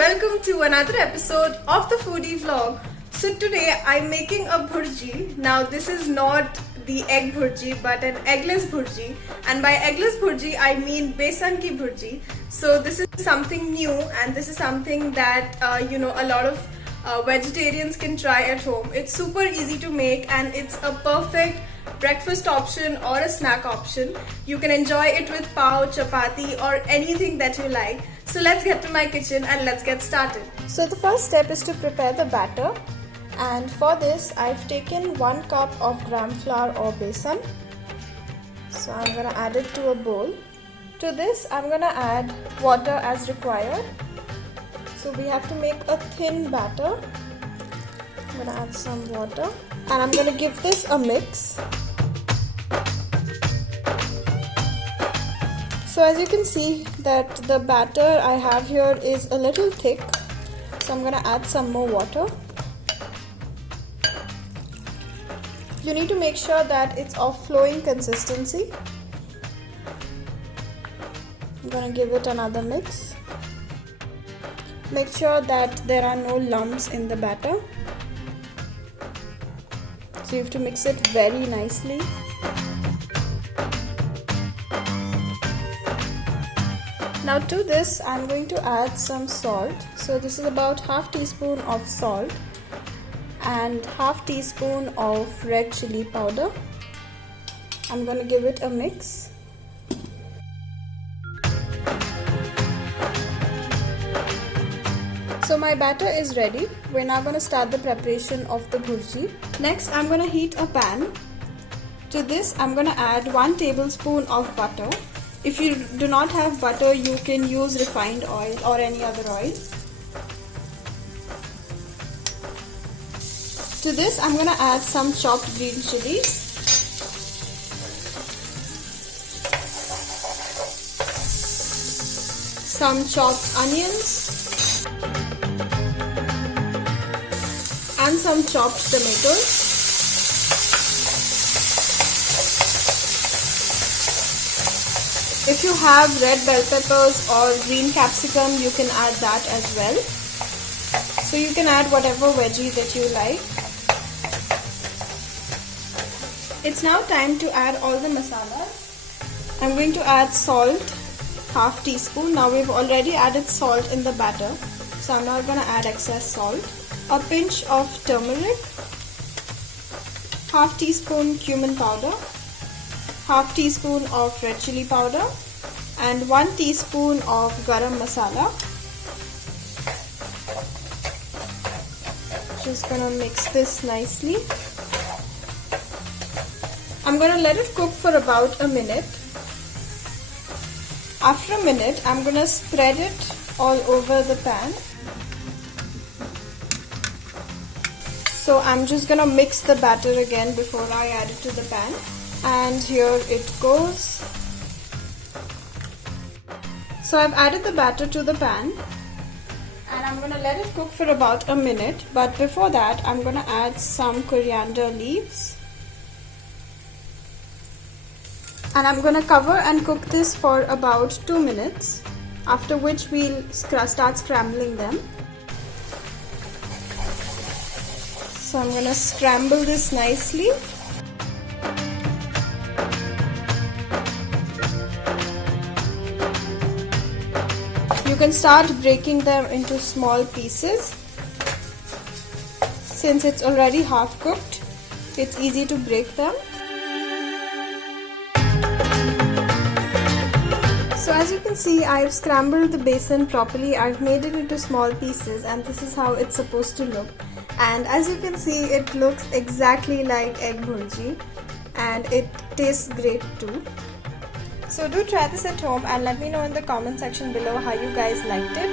welcome to another episode of the Foodie vlog. So today I'm making a bhurji. Now this is not the egg bhurji but an eggless bhurji, and by eggless bhurji I mean besan ki bhurji. So this is something new, and this is something that a lot of vegetarians can try at home. It's super easy to make and it's a perfect breakfast option or a snack option. You can enjoy it with pav, chapati or anything that you like. So let's get to my kitchen and let's get started. So the first step is to prepare the batter, and for this I've taken 1 cup of gram flour or besan. So I'm gonna add it to a bowl. To this I'm gonna add water as required. So we have to make a thin batter. I'm gonna add some water and I'm gonna give this a mix. So as you can see that the batter I have here is a little thick, so I'm gonna add some more water. You need to make sure that it's of flowing consistency. I'm gonna give it another mix. Make sure that there are no lumps in the batter. So you have to mix it very nicely. Now to this I'm going to add some salt. So this is about half teaspoon of salt and half teaspoon of red chilli powder. I'm going to give it a mix. So my batter is ready. We're now going to start the preparation of the bhurji. Next I'm going to heat a pan. To this I'm going to add 1 tablespoon of butter. If you do not have butter, you can use refined oil or any other oil. To this I'm going to add some chopped green chillies. Some chopped onions. And some chopped tomatoes. If you have red bell peppers or green capsicum, you can add that as well. So you can add whatever veggie that you like. It's now time to add all the masalas. I'm going to add salt, half teaspoon. Now we've already added salt in the batter, so I'm not going to add excess salt. A pinch of turmeric, half teaspoon cumin powder, half teaspoon of red chilli powder, and 1 teaspoon of Garam Masala. Just gonna mix this nicely. I'm gonna let it cook for about a minute. After a minute, I'm gonna spread it all over the pan. So I'm just gonna mix the batter again before I add it to the pan. And here it goes. So I've added the batter to the pan and I'm gonna let it cook for about a minute, but before that I'm gonna add some coriander leaves and I'm gonna cover and cook this for about 2 minutes, after which we'll start scrambling them. So I'm gonna scramble this nicely. You can start breaking them into small pieces. Since it's already half cooked, it's easy to break them. So as you can see, I've scrambled the besan properly. I've made it into small pieces and this is how it's supposed to look. And as you can see, it looks exactly like egg bhurji and it tastes great too. So do try this at home and let me know in the comment section below how you guys liked it.